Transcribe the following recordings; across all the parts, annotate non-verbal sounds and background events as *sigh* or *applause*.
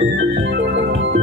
Thank *laughs* you.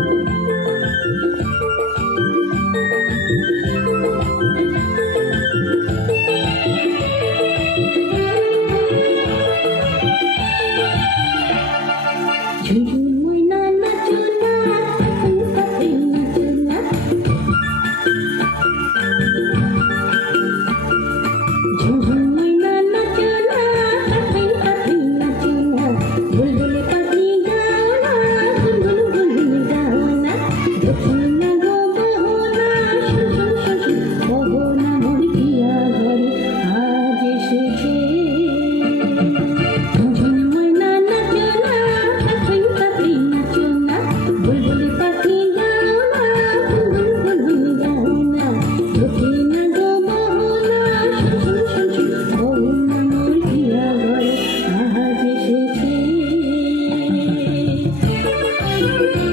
Thank *laughs* you.